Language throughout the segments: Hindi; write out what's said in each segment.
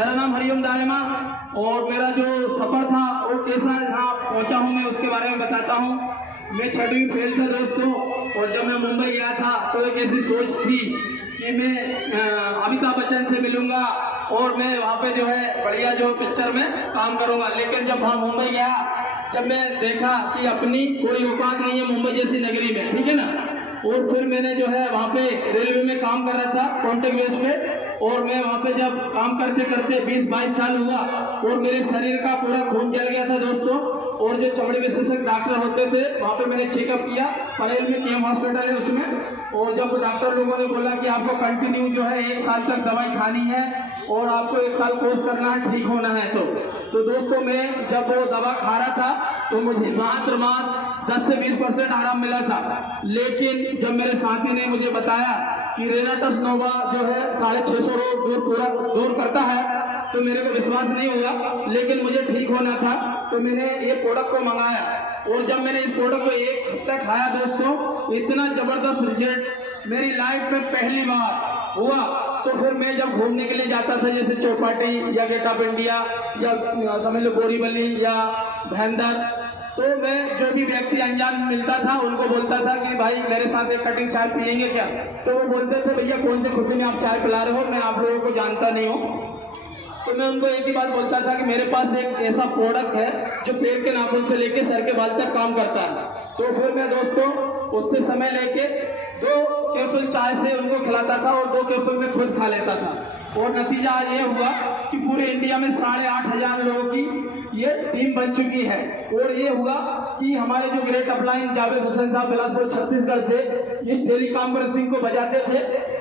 मेरा नाम हरिओम दायमा और मेरा जो सफर था वो कैसा यहाँ पहुँचा हूँ मैं उसके बारे में बताता हूँ। मैं 6वीं फेल था दोस्तों, और जब मैं मुंबई गया था तो एक ऐसी सोच थी कि मैं अमिताभ बच्चन से मिलूंगा और मैं वहाँ पे जो है बढ़िया जो पिक्चर में काम करूंगा। लेकिन जब वहाँ मुंबई गया, जब मैं देखा कि अपनी कोई औकात नहीं है मुंबई जैसी नगरी में, ठीक है ना। और फिर मैंने जो है वहाँ पे रेलवे में काम कर रहा था कॉन्ट्रैक्ट बेस पे, और मैं वहाँ पे जब काम करते करते 20-22 साल हुआ और मेरे शरीर का पूरा खून जल गया था दोस्तों। और जो चमड़ी विशेषज्ञ डॉक्टर होते थे वहाँ पे मैंने चेकअप किया, परेल में केम हॉस्पिटल है उसमें। और जब डॉक्टर लोगों ने बोला कि आपको कंटिन्यू जो है 1 साल तक दवाई खानी है और आपको 1 साल कोर्स करना है, ठीक होना है। तो दोस्तों मैं जब वो दवा खा रहा था तो मुझे मात्र 10 से 20% आराम मिला था। लेकिन जब मेरे साथी ने मुझे बताया कि रेनाटस नोवा जो है 650 रोग दूर करता है, तो मेरे को विश्वास नहीं हुआ, लेकिन मुझे ठीक होना था तो मैंने ये प्रोडक्ट को मंगाया। और जब मैंने इस प्रोडक्ट को 1 हफ्ता खाया दोस्तों, इतना जबरदस्त रिजल्ट मेरी लाइफ में पहली बार हुआ। तो फिर मैं जब घूमने के लिए जाता था जैसे चौपाटी या गेट ऑफ इंडिया या समझ लो बोरीवली या भैंदर, तो मैं जो भी व्यक्ति अनजान मिलता था उनको बोलता था कि भाई मेरे साथ एक कटिंग चाय पियेंगे क्या। तो वो बोलते थे भैया कौन से खुशी में आप चाय पिला रहे हो, मैं आप लोगों को जानता नहीं हूँ। तो मैं उनको एक ही बात बोलता था कि मेरे पास एक ऐसा प्रोडक्ट है जो पेड़ के नाखून से लेके सर के बाल तक काम करता है। तो फिर मैं दोस्तों उससे समय लेके 2 कैप्सूल चाय से उनको खिलाता था और 2 कैप्सूल में खुद खा लेता था। और नतीजा आज ये हुआ कि पूरे इंडिया में 8,500 लोगों की ये टीम बन चुकी है। और ये हुआ कि हमारे जो ग्रेट अपलाइन जावेद हुसैन साहब बिलासपुर छत्तीसगढ़ से इस टेली कॉन्फ्रेंसिंग को बजाते थे,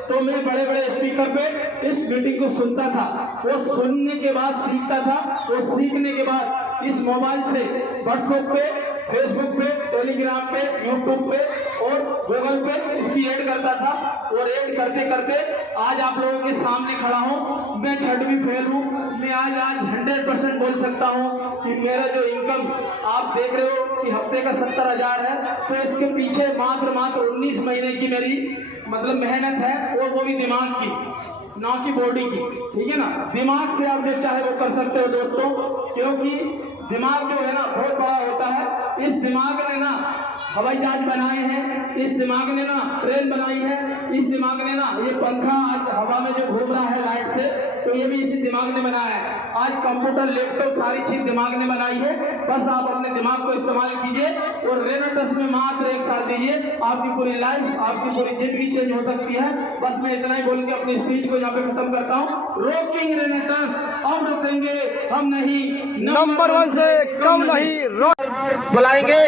तो मैं बड़े बड़े स्पीकर पे इस मीटिंग को सुनता था। वो सुनने के बाद सीखता था, और सीखने के बाद इस मोबाइल से व्हाट्सएप पे, फेसबुक पे, टेलीग्राम पे, यूट्यूब पे और गूगल पे इसकी ऐड करता था। और ऐड करते करते आज आप लोगों के सामने खड़ा हूँ। मैं 6वीं फेल हूँ। मैं आज 100% बोल सकता हूँ कि मेरा जो इनकम आप देख रहे हो कि हफ्ते का 70,000 है, तो इसके पीछे मात्र 19 महीने की मेरी मतलब मेहनत है, और वो भी दिमाग की, ना कि बॉडी की, ठीक है ना। दिमाग से आप जो चाहे वो कर सकते हो दोस्तों, क्योंकि दिमाग जो है ना बहुत बड़ा होता है। इस दिमाग ने ना हवाई जहाज बनाए हैं, इस दिमाग ने ना ट्रेन बनाई है, इस दिमाग ने ना ये पंखा आज हवा में जो घूम रहा है लाइट से, तो ये भी इसी दिमाग ने बनाया है। आज कंप्यूटर, लैपटॉप, सारी चीज दिमाग ने बनाई है। बस आप अपने दिमाग को इस्तेमाल कीजिए और रेनाटस में मात्र 1 साल दीजिए, आपकी पूरी लाइफ, आपकी पूरी जिंदगी चेंज हो सकती है। बस मैं इतना ही बोल के अपनी स्पीच को यहाँ पे खत्म करता हूँ। रोकिंग रेनाटस, अब रुकेंगे हम नहीं, नंबर 1 से कम नहीं। बुलाएंगे,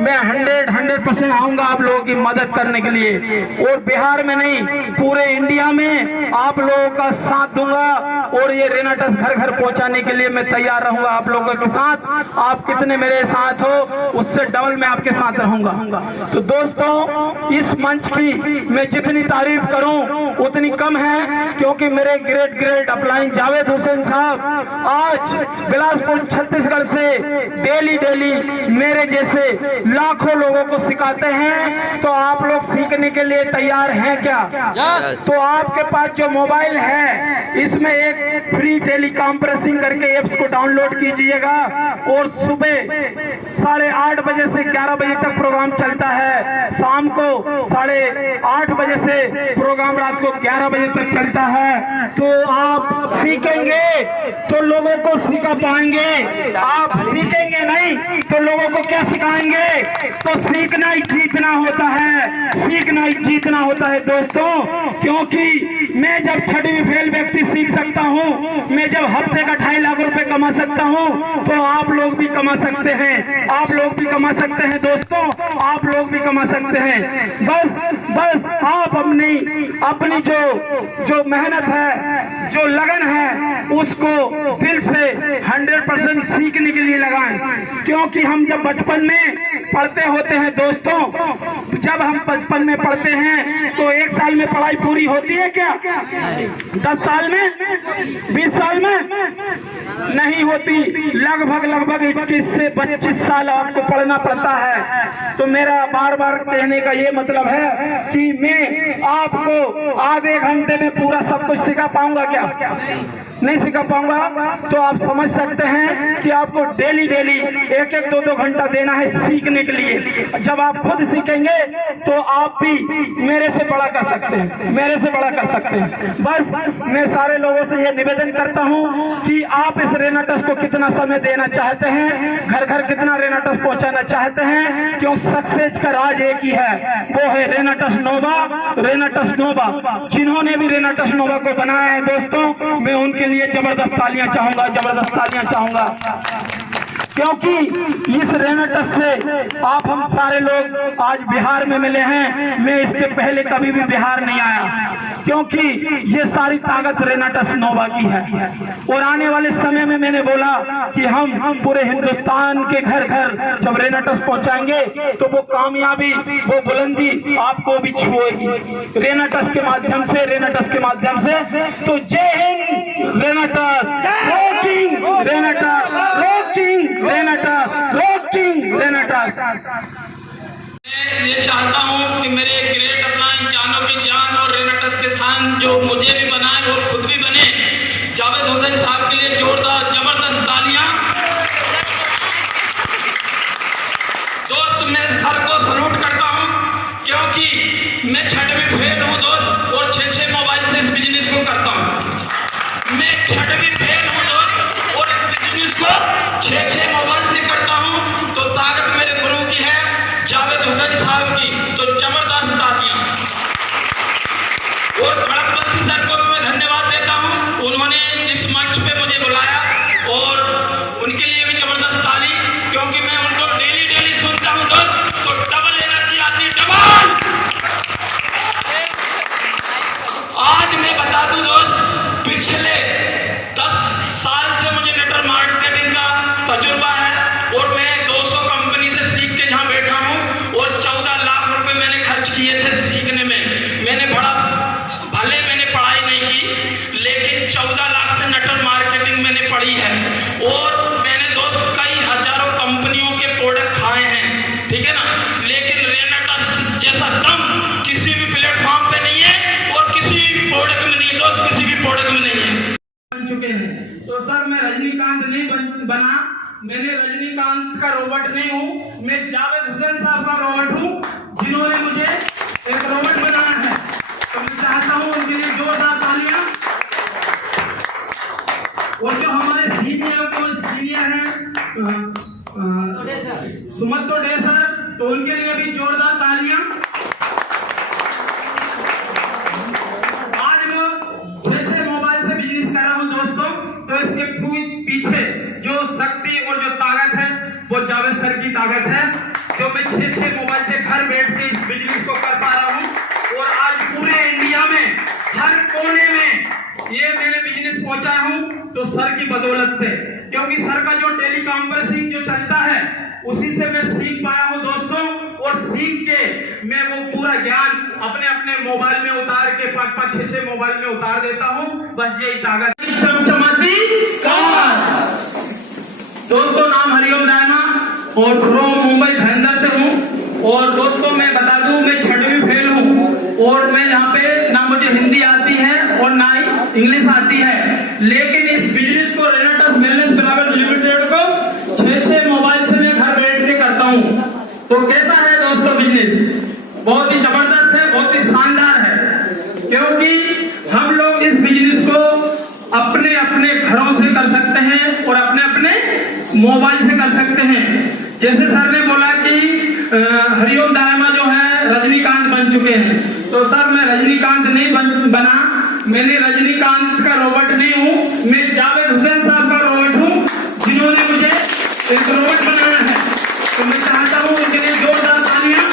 मैं 100% आऊंगा आप लोगों की मदद करने के लिए। और बिहार में नहीं, पूरे इंडिया में आप लोगों का साथ दूंगा, और ये रेनाटस घर घर पहुंचाने के लिए मैं तैयार रहूंगा आप लोगों के साथ। आप कितने मेरे साथ हो, उससे डबल मैं आपके साथ रहूंगा। तो दोस्तों इस मंच की मैं जितनी तारीफ करूं उतनी कम है, क्योंकि मेरे ग्रेट अपलाइन जावेद हुसैन साहब आज बिलासपुर छत्तीसगढ़ से डेली मेरे जैसे लाखों लोगों को सिखाते हैं। तो आप लोग सीखने के लिए तैयार हैं क्या? तो आपके पास जो मोबाइल है इसमें एक फ्री टेलीकॉन्फ्रेंसिंग करके एप्स को डाउनलोड कीजिएगा, और सुबह 8:30 बजे से 11 बजे तक प्रोग्राम चलता है, शाम को 8:30 बजे से प्रोग्राम रात को 11 बजे तक चलता है। तो आप सीखेंगे तो लोगों को सिखा पाएंगे, आप सीखेंगे नहीं तो लोगों को क्या सिखाएंगे? तो सीखना ही जीतना होता है, सीखना ही जीतना होता है दोस्तों। क्योंकि मैं जब 6वीं फेल व्यक्ति सीख सकता हूँ, मैं जब हफ्ते का 2.5 लाख रुपए कमा सकता हूँ, तो आप लोग भी कमा सकते हैं, आप लोग भी कमा सकते हैं दोस्तों, आप लोग भी कमा सकते हैं। बस आप अपनी जो मेहनत है, जो लगन है, उसको दिल से 100% सीखने के लिए लगाएं। क्योंकि हम जब बचपन में पढ़ते होते हैं दोस्तों, जब हम बचपन में पढ़ते हैं तो 1 साल में पढ़ाई पूरी होती है क्या? 10 साल में, 20 साल में नहीं होती। लगभग 21 से 25 साल आपको पढ़ना पड़ता है। तो मेरा बार बार कहने का ये मतलब है कि मैं आपको आधे घंटे में पूरा सब कुछ सिखा पाऊंगा क्या? नहीं सिखा पाऊंगा तो आप समझ सकते हैं कि आपको डेली डेली 1-1, 2-2 घंटा देना है सीखने के लिए। जब आप खुद सीखेंगे तो आप भी मेरे से बड़ा कर सकते हैं, मेरे से बड़ा कर सकते हैं। बस मैं सारे लोगों से ये निवेदन करता हूं कि आप इस रेनाटस को कितना समय देना चाहते हैं, घर घर कितना रेनाटस पहुंचाना चाहते हैं, क्यों सक्सेस का राज एक ही है, वो है रेनाटस नोवा। रेनाटस नोवा जिन्होंने भी रेनाटस नोवा को बनाया है दोस्तों, मैं उनके लिए जबरदस्त तालियां चाहूंगा, जबरदस्त तालियां चाहूंगा, क्योंकि इस रेनाटस से आप हम सारे लोग आज बिहार में मिले हैं। मैं इसके पहले कभी भी बिहार नहीं आया, क्योंकि ये सारी ताकत रेनाटस नोवा की है। और आने वाले समय में मैंने बोला कि हम पूरे हिंदुस्तान के घर घर जब रेनाटस पहुंचाएंगे तो वो कामयाबी, वो बुलंदी आपको भी छुएगी रेनाटस के माध्यम से, रेनाटस के माध्यम से। तो जय हिंद रेनाटस, रॉकिंग रेनाटस, रॉकिंग रेनाटस, रॉकिंग रेनाटस। मैं ये चाहता हूँ कि मेरे ग्रेट अपलाइन जानों की जान और रेनाटस के साथ जो मुझे भी बनाए और खुद भी बने, जावेद हुसैन साहब के लिए जोरदार जबरदस्त तालियां। दोस्त मैं सर को सलूट करता हूँ, क्योंकि मैं 6वीं फेल हूँ दोस्त, और 6 मोबाइल से इस बिजनेस को करता हूँ। मैं 6वीं फेल हूँ दोस्त, और इस बिजनेस को 6 मोबाइल से करता हूँ। तो ताकत मेरे गुरु की है, जावेद हुसैन साहब की, तो जबरदस्त तालियां। और खड़गवंशी सर को मैं धन्यवाद देता हूं, उन्होंने इस मंच पे मुझे बुलाया, और उनके लिए भी जबरदस्त ताली, क्योंकि मैं उनको डेली डेली सुनता हूं दोस्त, तो डबल एनर्जी आती है, डबल। आज मैं बता दूं दोस्त, पिछले 10 साल से मुझे नेटवर्क मार्केटिंग का तजुर्बा है, और मैं 200 कंपनी से सीख के जहां बैठा हूं, और 14 लाख रुपए मैंने खर्च किए थे सीखने में। मैंने भले मैंने पढ़ाई नहीं की, लेकिन 14 लाख से नेटवर्क मार्केटिंग मैंने पढ़ी है, और मैंने दोस्त कई हजारों कंपनियों के प्रोडक्ट खाए हैं, ठीक है ना। लेकिन रेनाटस जैसा दम किसी भी प्लेटफॉर्म पे नहीं है, और किसी भी प्रोडक्ट में नहीं है दोस्त, किसी भी प्रोडक्ट में नहीं है। बन चुके हैं तो सर मैं रजनीकांत नहीं बना, मैंने रजनीकांत का रोबोट नहीं हूँ, मैं जावेद हुसैन साहब का रोबोट हूँ, जिन्होंने मुझे एक रोबोट बनाया है। तो मैं चाहता हूँ उनके लिए जोरदार तालियां। और जो हमारे सीनियर हैं सुमंतो डे सर, तो उनके लिए भी जोरदार तालियां। आज मैं 6 मोबाइल से बिजनेस कर रहा हूँ दोस्तों, तो इसके पीछे जो शक्ति और जो ताकत है वो जावेद सर की ताकत है, जो मैं 6 मोबाइल से घर बैठ के इस बिजनेस को कर पा रहा हूँ। और आज पूरे इंडिया में हर कोने में ये मैंने बिजनेस पहुंचाया हूँ, तो सर की बदौलत से, क्योंकि सर का जो टेली कॉन्फ्रेंसिंग जो चलता है उसी से मैं सीख पाया हूँ दोस्तों। और सीख के मैं वो पूरा ज्ञान अपने अपने मोबाइल में उतार के 5-5, 6 मोबाइल में उतार देता हूँ। बस यही ताकत। चमचमाती कार दोस्तों, नाम हरिओम दायमा, और फ्रॉम मुंबई धंधर से हूँ। और दोस्तों मैं बता दूं, मैं 6वीं फेल हूँ, और मैं यहाँ पे ना मुझे हिंदी आती है और ना ही इंग्लिश आती है, लेकिन इस बिजनेस को रेनाटस वेलनेस प्राइवेट लिमिटेड को 6 मोबाइल से मैं घर बैठ के करता हूँ। तो कैसा है दोस्तों बिजनेस? बहुत ही जबरदस्त है, बहुत ही शानदार है, क्योंकि हम लोग इस बिजनेस को अपने अपने घरों से कर सकते हैं और अपने अपने मोबाइल से कर सकते हैं। जैसे सर ने बोला कि हरिओम दायमा जो है रजनीकांत बन चुके हैं, तो सर मैं रजनीकांत नहीं बना, मैंने रजनीकांत का रोबोट नहीं हूँ, मैं जावेद हुसैन साहब का रोबोट हूँ, जिन्होंने मुझे एक रोबोट बनाया है। तो मैं चाहता हूँ उनके लिए जोरदार तालियां।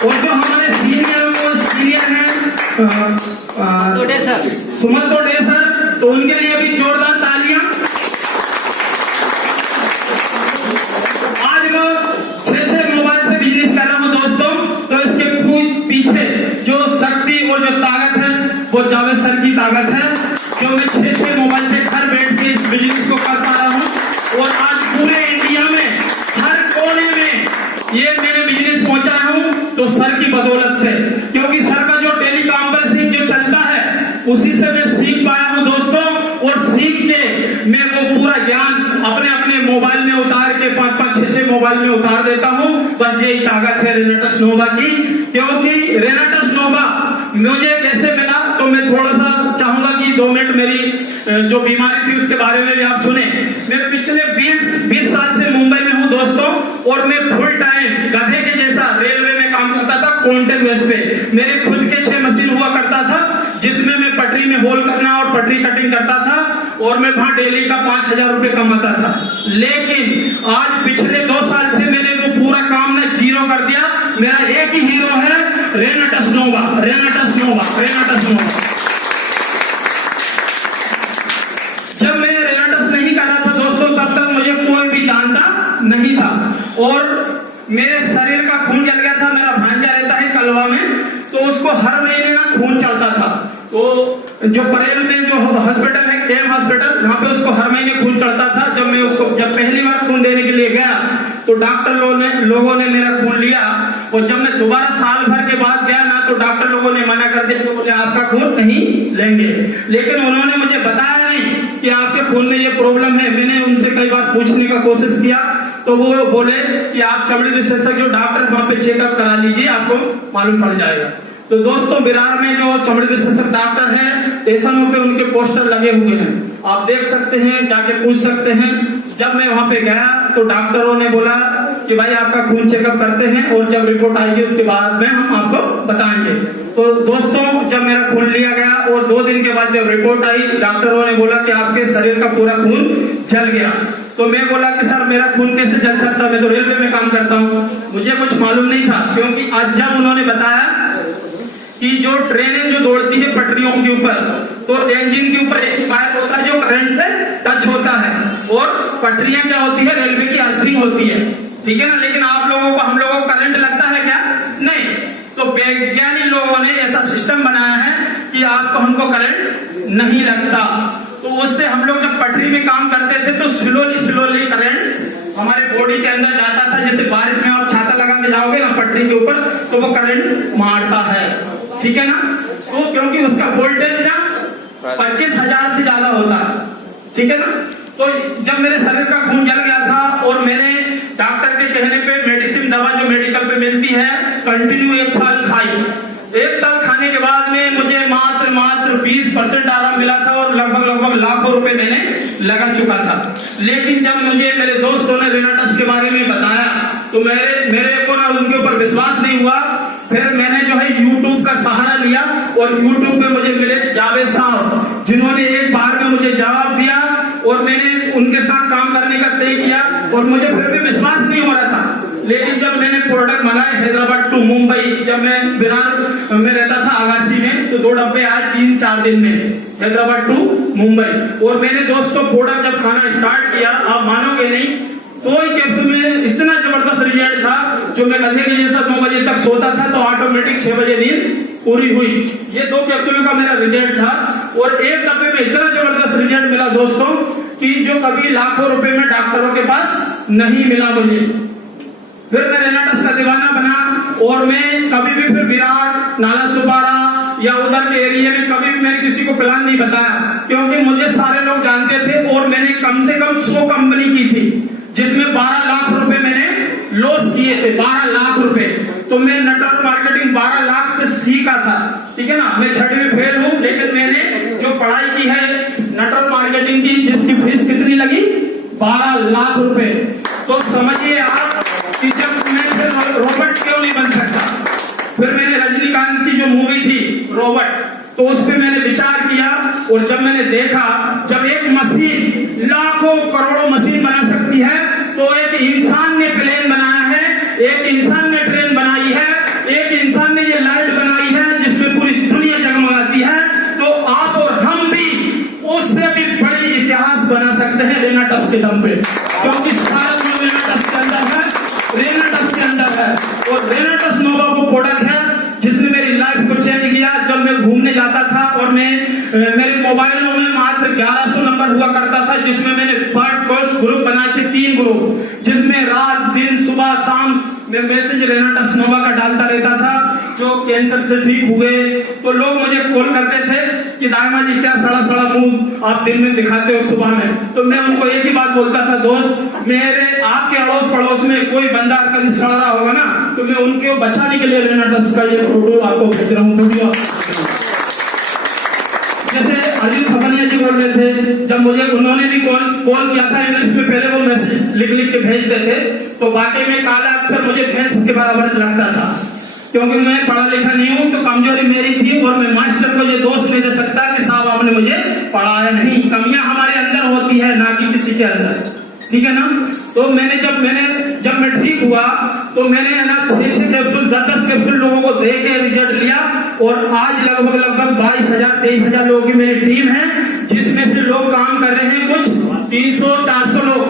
और जो हमारे सीनियर हैं सुमंतो डे सर, तो उनके लिए भी जोरदार तालियां। आज मैं 6 मोबाइल से बिजनेस कर रहा हूँ दोस्तों, तो इसके पीछे जो शक्ति और जो ताकत है वो जावेद सर की ताकत है, जो मैं 6 मोबाइल से घर बैठ के इस बिजनेस को कर पा रहा हूँ। और आज पूरे इंडिया में हर कोने में ये मैंने बिजनेस पहुंचाया हूँ, तो सर की बदौलत से, क्योंकि सर का जो टेली कॉन्फ्रेंसिंग जो चलता है उसी से मैं सीख मोबाइल में उतार देता हूँ। बस यही ताकत है रेनाटस नोवा की, क्योंकि रेनाटस नोवा मुझे कैसे मिला तो मैं थोड़ा सा चाहूंगा कि 2 मिनट मेरी जो बीमारी थी उसके बारे में भी आप सुने। मैं पिछले 20 साल से मुंबई में हूँ दोस्तों, और मैं फुल टाइम गधे के जैसा रेलवे में काम करता था कॉन्ट्रैक्ट बेस पे। मेरे खुद के 6 मशीन हुआ करता था, जिसमें मैं पटरी में होल करना और पटरी कटिंग करता था, और मैं वहां डेली का 5000 रुपए कमाता था। लेकिन आज पिछले 2 साल से मैंने वो पूरा काम ना जीरो कर दिया। मेरा एक ही हीरो है, रेनाटस नोवा, रेनाटस नोवा, रेनाटस नोवा। जब मैं रेनाटस नहीं कर रहा था दोस्तों, तब तक मुझे कोई भी जानता नहीं था, और मेरे शरीर का खून जल गया था। मेरा भांजा रहता है कलवा में, तो उसको हर महीने ना खून चलता था। तो जो परेल में जो हॉस्पिटल है, केम हॉस्पिटल, वहां पे उसको हर महीने खून चढ़ता था। जब पहली बार खून देने के लिए गया तो डॉक्टर लोगों ने मेरा खून लिया, और जब मैं दोबारा साल भर के बाद गया ना, तो डॉक्टर लोगों ने मना कर दिया कि मुझे आपका खून नहीं लेंगे। लेकिन उन्होंने मुझे बताया नहीं कि आपके खून में ये प्रॉब्लम है। मैंने उनसे कई बार पूछने का कोशिश किया, तो वो बोले कि आप चमड़ी विशेषज्ञ डॉक्टर वहां पे चेकअप करा लीजिए, आपको मालूम पड़ जाएगा। तो दोस्तों विरार में जो चमड़ी विशेषज्ञ डॉक्टर है, स्टेशनों पे उनके पोस्टर लगे हुए हैं, आप देख सकते हैं, जाके पूछ सकते हैं। जब मैं वहां पे गया तो डॉक्टरों ने बोला कि भाई आपका खून चेकअप करते हैं, और जब रिपोर्ट आएगी उसके बाद में हम आपको बताएंगे। तो दोस्तों जब मेरा खून लिया गया और 2 दिन के बाद जब रिपोर्ट आई, डॉक्टरों ने बोला कि आपके शरीर का पूरा खून जल गया। तो मैं बोला कि सर मेरा खून कैसे जल सकता, मैं तो रेलवे में काम करता हूँ। मुझे कुछ मालूम नहीं था, क्योंकि आज जब उन्होंने बताया कि जो ट्रेनें जो दौड़ती है पटरियों के ऊपर, तो इंजन के ऊपर एक वायर होता है जो करंट से टच होता है, और पटरियां क्या होती है, रेलवे की अर्थिंग होती है, ठीक है ना। लेकिन आप लोगों को, हम लोगों को करंट लगता है क्या? नहीं। तो वैज्ञानिक लोगों ने ऐसा सिस्टम बनाया है कि आपको, हमको करंट नहीं लगता। तो उससे हम लोग जब पटरी में काम करते थे तो स्लोली करंट हमारे बॉडी के अंदर जाता था। जैसे बारिश में आप छाता लगा के जाओगे ना पटरी के ऊपर, तो वो करंट मारता है, ठीक है ना। तो क्योंकि उसका वोल्टेज ना 25,000 से ज्यादा होता है, ठीक है ना। तो जब मेरे शरीर का खून जल गया था, और मैंने डॉक्टर के कहने पे मेडिसिन, दवा जो मेडिकल पे मिलती है, कंटिन्यू 1 साल खाई। 1 साल खाने के बाद में मुझे मात्र 20% आराम मिला था, और लगभग लाखों रुपए मैंने लगा चुका था। लेकिन जब मुझे मेरे दोस्तों ने रेनाटस के बारे में बताया, तो मेरे को ना उनके ऊपर विश्वास नहीं हुआ। फिर मैंने जो है YouTube का सहारा लिया, और YouTube पे मुझे मिले जावेद साहब, जिन्होंने एक बार में मुझे जवाब दिया, और मैंने उनके साथ काम करने का तय किया, और मुझे फिर भी विश्वास नहीं हो रहा था। लेकिन जब मैंने प्रोडक्ट मंगाए हैदराबाद टू मुंबई, जब मैं विरार में रहता था आगासी में, तो 2 डब्बे आए 3-4 दिन में, हैदराबाद टू मुंबई। और मैंने दोस्तों प्रोडक्ट जब खाना स्टार्ट किया, आप मानोगे नहीं, कोई कैप्सूल में इतना जबरदस्त रिजल्ट था। जो मैं गधे के जैसा 9 बजे तक सोता था, तो ऑटोमेटिक 6 बजे नींद पूरी हुई। ये 2 कैप्सूल का मेरा रिजल्ट था, और एक डब्बे में इतना जबरदस्त रिजल्ट मिला दोस्तों, कि जो कभी लाखों रुपए में डॉक्टरों के पास नहीं मिला मुझे। फिर मैं रेनाटस का दीवाना बना, और मैं कभी भी फिर विरार, नाला सुपारा या उधर के एरिया में कभी भी मैंने किसी को प्लान नहीं बताया, क्योंकि मुझे सारे लोग जानते थे। और मैंने कम से कम 100 कंपनी की थी, जिसमें 12 लाख रुपए मैंने लॉस किए थे, 12 लाख रुपए। तो मैं नेटवर्क मार्केटिंग 12 लाख से सीखा था, ठीक है ना। मैं 6वीं फेल हूँ, लेकिन मैंने जो पढ़ाई की है नेटवर्क मार्केटिंग की, जिसकी फीस कितनी लगी, 12 लाख रुपए। तो समझिए आप कि जब मैं फिर रोबोट क्यों नहीं बन सकता। फिर मैंने रजनीकांत की जो मूवी थी रोबोट, तो उस पर मैंने विचार किया, और जब मैंने देखा, जब एक मशीन लाखों करोड़ों मशीन बना सकती है, तो एक इंसान ने प्लेन बनाया है, एक इंसान ने ट्रेन बनाई है, एक इंसान ने ये लाइट बनाई है, जिसमें पूरी दुनिया जगमगाती है। तो आप और हम भी उससे भी बड़ी इतिहास बना सकते हैं रेनाटस के दम पे, क्योंकि सारा जो रेनाटस के अंदर है, रेनाटस के अंदर है। और रेनाटस नोवा वो प्रोडक्ट है जिसने मेरी लाइफ को चेंज किया। जब मैं घूमने जाता था, और मेरे मोबाइलों में मात्र 1100 नंबर हुआ करता था, जिसमें मैंने ग्रुप बनाए थे, 3 ग्रुप, जिसमें रात दिन सुबह शाम मैं मैसेज रेनाटस नोवा का डालता रहता था। जो कैंसर से ठीक हुए, तो लोग मुझे कॉल करते थे कि दामा जी क्या सड़ा मुंह आप दिन में दिखाते हो सुबह में, तो मैं उनको एक ही बात बोलता था, दोस्त मेरे आपके अड़ोस पड़ोस में कोई बंदा कभी सड़ रहा होगा ना, तो मैं उनको बचाने के लिए रेनाटस का ये फोटो आपको भेज रहा हूँ, वीडियो। जैसे अजीत खपनिया जी बोल रहे थे, जब मुझे उन्होंने भी कॉल किया था इंग्लिश में, पहले वो मैसेज लिख के भेजते थे, तो वाकई में काला अक्षर मुझे भैंस के बराबर लगता था, क्योंकि मैं पढ़ा लिखा नहीं हूँ, तो कमजोरी मेरी थी और मैं मास्टर को ये दोष नहीं दे सकता कि साहब आपने मुझे पढ़ाया नहीं। कमियां हमारे अंदर होती है, ना कि किसी के अंदर, ठीक है ना। तो जब मैं ठीक हुआ तो मैंने ना 6 कैप्सूल 10 कैप्सूल लोगों को दे के रिजल्ट लिया, और आज लगभग 22,000-23,000 लोगों की मेरी टीम है, जिसमें से लोग काम कर रहे हैं कुछ 300-400 लोग,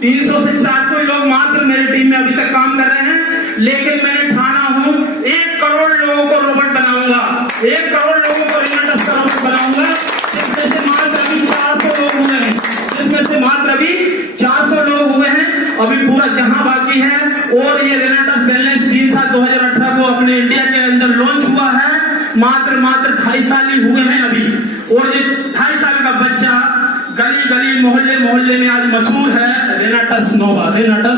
300 से 400 लोग मात्र मेरी टीम में अभी तक काम कर रहे हैं। लेकिन मैंने ठाना हूं 1 करोड़ लोगों को रोबोट बनाऊंगा, 1 करोड़ लोगों को रेनाटस का रोबोट बनाऊंगा, जिसमें से मात्र अभी 400 लोग हुए हैं, अभी पूरा जहां बाकी है। और ये रेनाटस वेलनेस 3/7/2018 को अपने इंडिया के अंदर लॉन्च हुआ है, मात्र 2.5 साल ही हुए हैं अभी, और ये 2.5 साल का बच्चा गली मोहल्ले में आज मशहूर है रेनाटस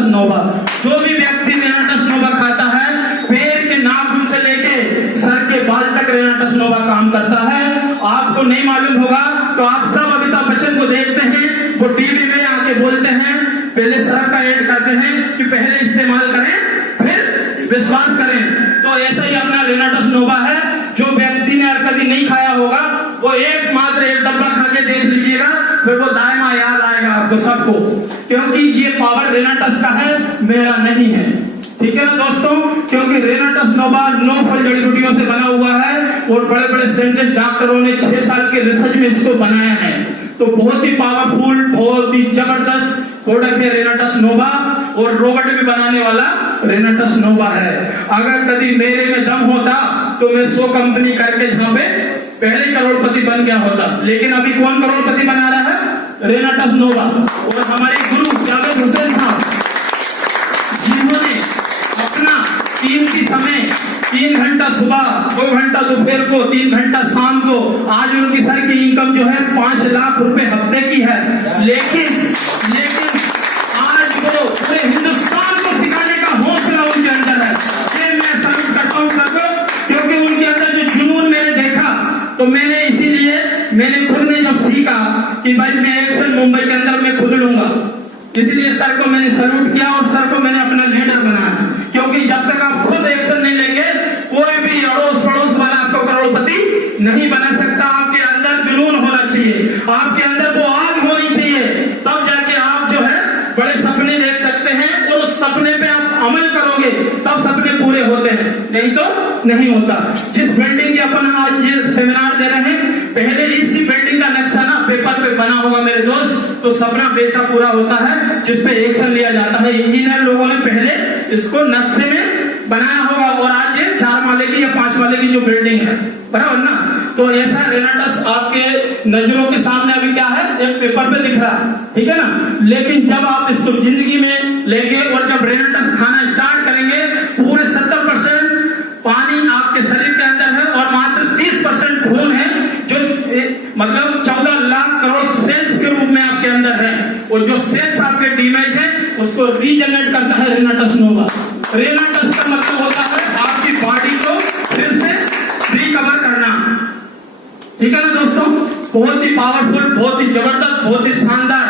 नोवा। जो भी व्यक्ति रेनाटस नोवा खाता है, पैर के नाखून से लेके सर के बाल तक रेनाटस नोवा काम करता है। आपको नहीं मालूम होगा तो आप सब अमिताभ बच्चन को देखते हैं, वो टीवी में आके बोलते हैं, पहले सर का ऐड करते हैं कि पहले इस्तेमाल करें फिर विश्वास करें। तो ऐसा ही अपना रेनाटस नोवा है। जो व्यक्ति ने कभी नहीं खाया होगा वो मात्र एक डब्बा खा के देख लीजिएगा, फिर वो दायमा याद आएगा आपको सबको, क्योंकि ये पावर रेनाटस का है, मेरा नहीं है, ठीक है दोस्तों। क्योंकि रेनाटस नोवा 9 फल जड़ी बूटियों से बना हुआ है, और बड़े बड़े साइंटिस्ट डॉक्टरों ने 6 साल के रिसर्च में इसको बनाया है। तो बहुत ही पावरफुल, बहुत ही जबरदस्त प्रोडक्ट है रेनाटस नोवा, और रोबोट भी बनाने वाला रेनाटस नोवा है। अगर कभी मेरे में दम होता तो मैं 100 कंपनी करके जहां पे पहले करोड़पति बन गया होता, लेकिन अभी कौन करोड़पति बना रहा है? रेनाटस नोवा। और हमारे गुरु जावेद हुसैन साहब, जिन्होंने अपना कीमती समय 3 घंटा सुबह, 2 घंटा दोपहर को, 3 घंटा शाम को, आज उनकी सर की इनकम जो है 5 लाख रुपए हफ्ते की है, लेकिन आज वो पूरे हिंदुस्तान को सिखाने का हौसला उनके अंदर है। ये मैं सल्यूट करता हूं सबको, क्योंकि उनके अंदर जो जुनून मैंने देखा, तो मैंने खुद ने जब सीखा कि भाई मैं एक्शन मुंबई के अंदर मैं खुद लूंगा, इसीलिए सर को मैंने सल्यूट किया और सर को मैंने अपना लीडर बनाया। क्योंकि जब तक आप खुद एक्शन नहीं लेंगे, कोई भी अड़ोस पड़ोस वाला आपको करोड़पति नहीं बना सकता। आपके अंदर जुनून होना चाहिए, आपके अंदर वो आग होनी चाहिए, तब जाके आप जो है बड़े सपने देख सकते हैं, और उस सपने पे आप अमल करोगे तब सपने पूरे होते हैं, नहीं तो नहीं होता। जिस बिल्डिंग के अपन आज ये सेमिनार दे रहे हैं, पहले इसी बिल्डिंग का नक्शा ना पेपर पे बना होगा मेरे दोस्त, तो सपना वैसा पूरा होता है जिस पे एक्शन लिया जाता है। इंजीनियर लोगों ने पहले इसको नक्शे में बनाया होगा, और आज ये 4 माले की या 5 माले की जो बिल्डिंग है, बराबर ना। तो ऐसा रेनाटस आपके नजरों के सामने अभी क्या है, एक पेपर पे दिख रहा है, ठीक है ना। लेकिन जब आप इसको जिंदगी में लेंगे और जब रेनाटस खाना स्टार्ट करेंगे, पूरे 70% पानी आपके शरीर के अंदर है, और मात्र 30% खून है, जो मतलब 14 लाख करोड़ सेल्स के रूप में आपके अंदर है। और जो सेल्स आपके डैमेज है उसको रीजनरेट करता है रेनाटस नोवा। रेनाटस का मतलब होता है आपकी बॉडी को फिर से रिकवर करना, ठीक है ना दोस्तों। बहुत ही पावरफुल, बहुत ही जबरदस्त, बहुत ही शानदार।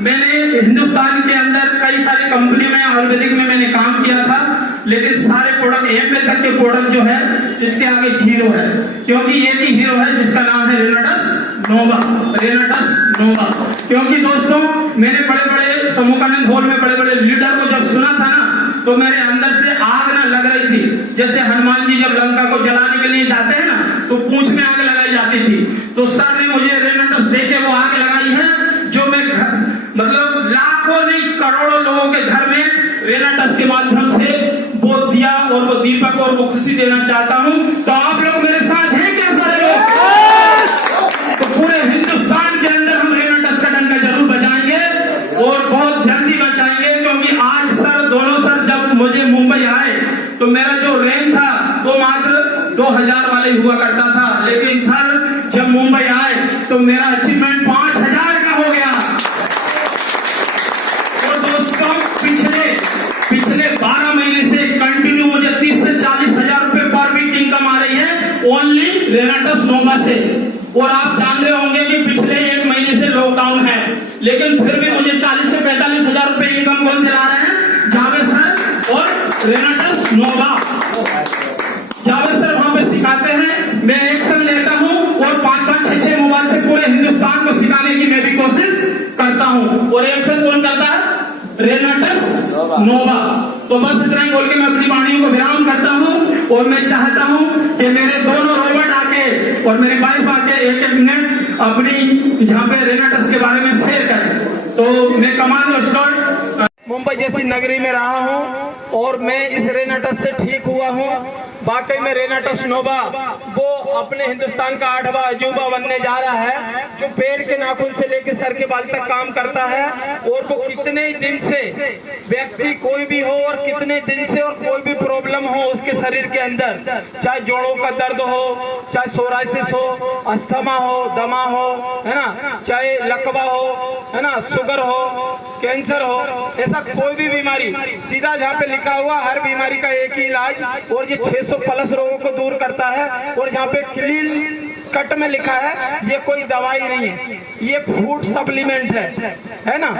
मैंने हिंदुस्तान के अंदर कई सारी कंपनी में आयुर्वेदिक में मैंने काम किया था, लेकिन सारे प्रोडक्ट एमए तक के प्रोडक्ट जो है इसके आगे जीरो है, क्योंकि एक ही हीरो है जिसका नाम है रेनाटस नोवा। क्योंकि दोस्तों मैंने बड़े बड़े समूहानंद हॉल में बड़े बड़े लीडर को जब सुना था ना, तो मेरे अंदर से आग ना लग रही थी। जैसे हनुमान जी जब लंका को जलाने के लिए जाते हैं ना, तो पूंछ में आग लगाई जाती थी, तो सर ने मुझे रेनाटस देके वो आग लगाई है, जो मैं मतलब लाखों नहीं करोड़ों लोगों के घर में रेनाटस के माध्यम से वो दिया, और वो दीपक और वो खुशी देना चाहता हूं। तो आप लोग मेरे साथ हैं क्या सारे लोग? तो पूरे हिंदुस्तान के अंदर हम रेनाटस का डंका जरूर बजाएंगे, और बहुत जल्दी बचाएंगे। क्योंकि आज दोनों सर जब मुझे मुंबई आए, तो मेरा जो रैंक था वो मात्र 2000 वाले हुआ करता था, लेकिन सर जब मुंबई आए तो मेरा अचीवमेंट 5000 का हो गया। और दोस्तों पिछले 12 महीने से कंटिन्यू मुझे 30 से 40 हजार रुपए पर वीक इनकम आ रही है ओनली रेनाटस नोवा से। और आप जान रहे होंगे कि पिछले 1 महीने से लॉकडाउन है, लेकिन फिर भी मुझे 40 से 45 हजार रुपए इनकम कौन दिला रहे हैं? जावेद सर और रेनाटस नोवा। जावेद सर वहां पे सिखाते हैं, मैं एक्शन लेता हूं और 5-5, 6-6 मोबाइल से पूरे हिंदुस्तान को सिखाने की मैं भी कोशिश करता हूं। और एक्शन कौन करता है? रेनाटस नोवा। तो बस इतना ही बोल के मैं अपनी वाणी को विराम करता हूं। और मैं चाहता हूं कि मेरे दोनों रोबोट आके और मेरी वाइफ आके 1-1 मिनट अपनी जहां पे रेनाटस के बारे में शेयर करें। तो मैं कमांडो स्टोर मुंबई जैसी नगरी में रहा हूं और मैं इस रेनाटस से ठीक हुआ हूं। वाकई में रेनाटस नोवा वो अपने हिंदुस्तान का 8वां अजूबा बनने जा रहा है, जो पैर के नाखून से लेकर सर के बाल तक काम करता है। और वो कितने दिन से व्यक्ति कोई भी हो और कितने दिन से और कोई भी प्रॉब्लम हो उसके शरीर के अंदर, चाहे जोड़ों का दर्द हो, चाहे सोराइसिस हो, अस्थमा हो, दमा हो, है ना, चाहे लकवा हो, है ना, शुगर हो, कैंसर हो, ऐसा कोई भी बीमारी, सीधा जहाँ पे लिखा हुआ हर बीमारी का एक ही इलाज, और ये 600 प्लस रोगों को दूर करता है। और जहाँ पे क्लीन कट में लिखा है ये कोई दवाई नहीं है, ये फूड सप्लीमेंट है ना।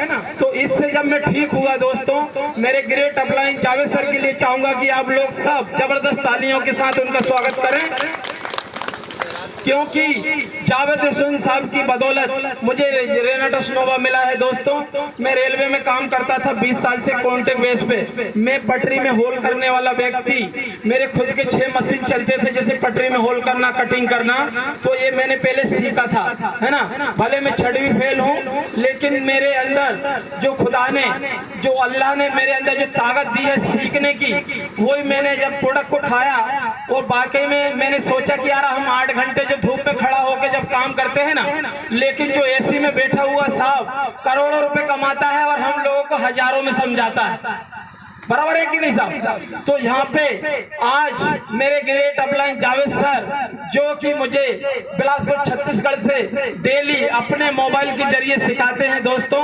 तो इससे जब मैं ठीक हुआ दोस्तों, मेरे ग्रेट अपलाइन जावेद सर के लिए चाहूंगा कि आप लोग सब जबरदस्त तालियों के साथ उनका स्वागत करें, क्योंकि जावेद हुसैन साहब की बदौलत मुझे रेनाटस नोवा मिला है। दोस्तों मैं रेलवे में काम करता था 20 साल से कॉन्ट्रैक्ट बेस पे। मैं पटरी में होल करने वाला व्यक्ति, मेरे खुद के 6 मशीन चलते थे, जैसे पटरी में होल करना, कटिंग करना, तो ये मैंने पहले सीखा था, है ना। भले मैं 6वीं फेल हूँ, लेकिन मेरे अंदर जो खुदा ने, जो अल्लाह ने मेरे अंदर जो ताकत दी है सीखने की, वही मैंने जब प्रोडक्ट को खाया और वाकई में मैंने सोचा कि यार हम 8 घंटे जो धूप में खड़ा होकर जब काम करते हैं ना, लेकिन जो एसी में बैठा हुआ साहब करोड़ों रुपए कमाता है और हम लोगों को हजारों में समझाता है, बराबर है कि नहीं साहब। तो यहाँ पे आज मेरे ग्रेट अपलाइन जावेद सर, जो कि मुझे बिलासपुर छत्तीसगढ़ से डेली अपने मोबाइल के जरिए सिखाते हैं दोस्तों।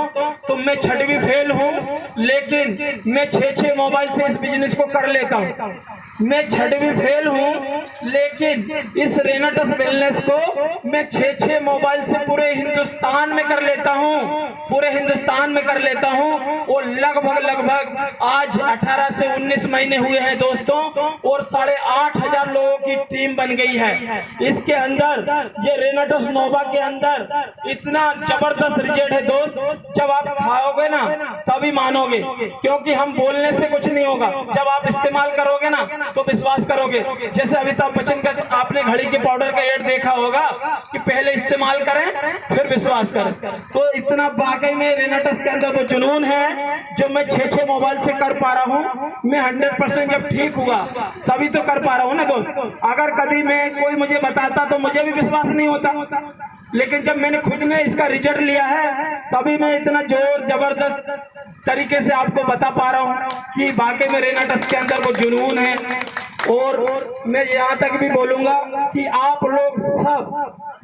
तो मैं 6वीं फेल हूँ, लेकिन मैं 6 मोबाइल से इस बिजनेस को कर लेता हूँ। मैं 6वीं फेल हूँ, लेकिन इस रेनाटस वेलनेस को मैं 6 मोबाइल से पूरे हिंदुस्तान में कर लेता हूँ, पूरे हिंदुस्तान में कर लेता हूँ। और लगभग आज 18 से 19 महीने हुए हैं दोस्तों, और 8,500 लोगों की टीम बन गई है। इसके अंदर ये रेनाटस नोवा के अंदर इतना जबरदस्त रिजल्ट है दोस्त, जब आप खाओगे ना तभी मानोगे, क्योंकि हम बोलने से कुछ नहीं होगा, जब आप इस्तेमाल करोगे ना तो विश्वास करोगे। जैसे अमिताभ बच्चन का आपने घड़ी के पाउडर का एड देखा होगा कि पहले इस्तेमाल करें फिर विश्वास करें। तो इतना वाकई में रेनाटस के अंदर वो जुनून है जो मैं 6 मोबाइल से कर पा रहा हूँ। मैं 100% जब ठीक हुआ तभी तो कर पा रहा हूँ ना दोस्त। अगर कभी मैं कोई मुझे बताता तो मुझे भी विश्वास नहीं होता, लेकिन जब मैंने खुद ने इसका रिजल्ट लिया है तभी मैं इतना जोर जबरदस्त तरीके से आपको बता पा रहा हूँ कि वाकई में रेनाटस के अंदर वो जुनून है। और मैं यहाँ तक भी बोलूंगा कि आप लोग सब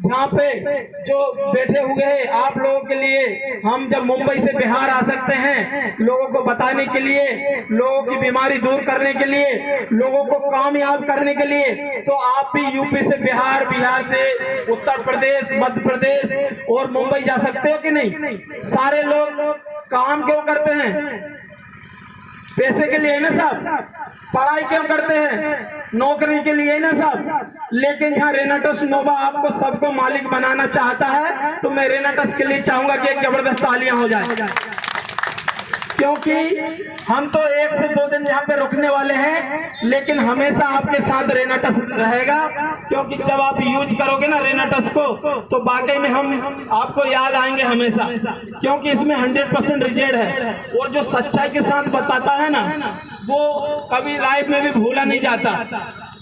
जहाँ पे जो बैठे हुए हैं, आप लोगों के लिए हम जब मुंबई से बिहार आ सकते हैं, लोगों को बताने के लिए, लोगों की बीमारी दूर करने के लिए, लोगों को कामयाब करने के लिए, तो आप भी यूपी से बिहार, बिहार से उत्तर प्रदेश, मध्य प्रदेश और मुंबई जा सकते हो कि नहीं। सारे लोग काम क्यों करते हैं? पैसे के लिए है ना साहब। पढ़ाई क्यों करते हैं? नौकरी के लिए ना साहब। लेकिन यहाँ रेनाटस नोवा आपको सबको मालिक बनाना चाहता है, तो मैं रेनाटस के लिए चाहूंगा कि एक जबरदस्त तालियां हो जाए, क्योंकि हम तो 1 से 2 दिन यहाँ पे रुकने वाले हैं, लेकिन हमेशा आपके साथ रेनाटस रहेगा। क्योंकि जब आप यूज करोगे ना रेनाटस को, तो वाकई में हम आपको याद आएंगे हमेशा, क्योंकि इसमें 100% रिजल्ट है। और जो सच्चाई के साथ बताता है ना, वो कभी लाइफ में भी भूला नहीं जाता,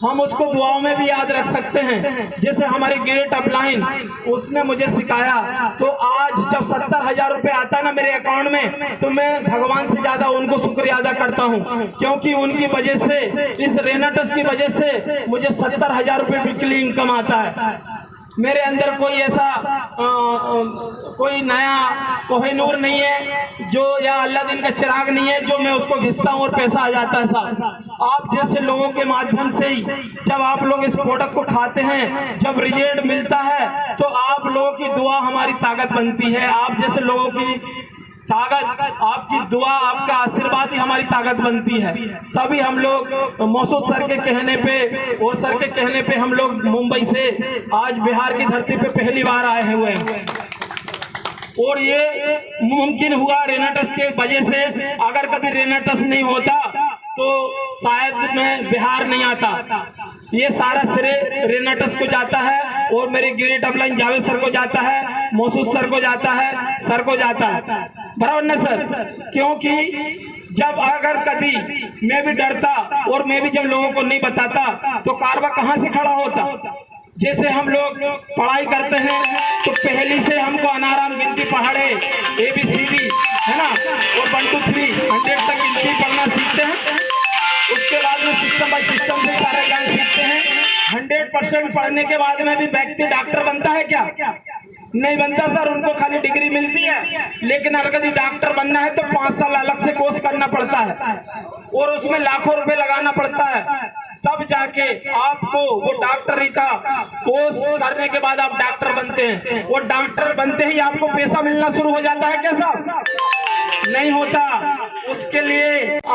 हम उसको दुआओं में भी याद रख सकते हैं। जैसे हमारे ग्रेट अपलाइन, उसने मुझे सिखाया, तो आज जब 70,000 रुपए आता ना मेरे अकाउंट में, तो मैं भगवान से ज्यादा उनको शुक्रिया अदा करता हूं, क्योंकि उनकी वजह से, इस रेनाटस की वजह से मुझे 70,000 रुपए वीकली इनकम आता है। मेरे अंदर कोई ऐसा कोई नया कोहिनूर नहीं है जो, या अल्लादीन का चिराग नहीं है जो मैं उसको घिसता हूँ और पैसा आ जाता है साहब। आप जैसे लोगों के माध्यम से ही जब आप लोग इस प्रोडक्ट को खाते हैं, जब रिजल्ट मिलता है तो आप लोगों की दुआ हमारी ताकत बनती है। आप जैसे लोगों की ताकत, आपकी दुआ, आपका आशीर्वाद ही हमारी ताकत बनती है। तभी हम लोग मौसूद सर के कहने पे और सर के कहने पे हम लोग मुंबई से आज बिहार की धरती पे पहली बार आए हुए हैं। और ये मुमकिन हुआ रेनाटस के वजह से। अगर कभी रेनाटस नहीं होता तो शायद मैं बिहार नहीं आता। ये सारा श्रेय रेनाटस को जाता है और मेरे ग्रेट अपलाइन जावेद सर को जाता है, मौसूद सर को जाता है, सर को जाता है, बराबर ना सर? क्योंकि जब अगर कभी मैं भी डरता और मैं भी जब लोगों को नहीं बताता तो कारवा कहाँ से खड़ा होता। जैसे हम लोग पढ़ाई करते हैं तो पहली से हमको अनाराम गिनती पहाड़े ABCD है ना, और 1 2 3 100 तक गिनती पढ़ना सीखते हैं। उसके बाद में सिस्टम बाय सिस्टम से सारा ज्ञान सीखते हैं। 100% पढ़ने के बाद में भी व्यक्ति डॉक्टर बनता है क्या? नहीं बनता सर। उनको खाली डिग्री मिलती है, लेकिन अगर कभी डॉक्टर बनना है तो 5 साल अलग से कोर्स करना पड़ता है और उसमें लाखों रुपए लगाना पड़ता है। तब जाके आपको वो डॉक्टरी का कोर्स करने के बाद आप डॉक्टर बनते हैं। और डॉक्टर बनते ही आपको पैसा मिलना शुरू हो जाता है क्या साहब? नहीं होता। उसके लिए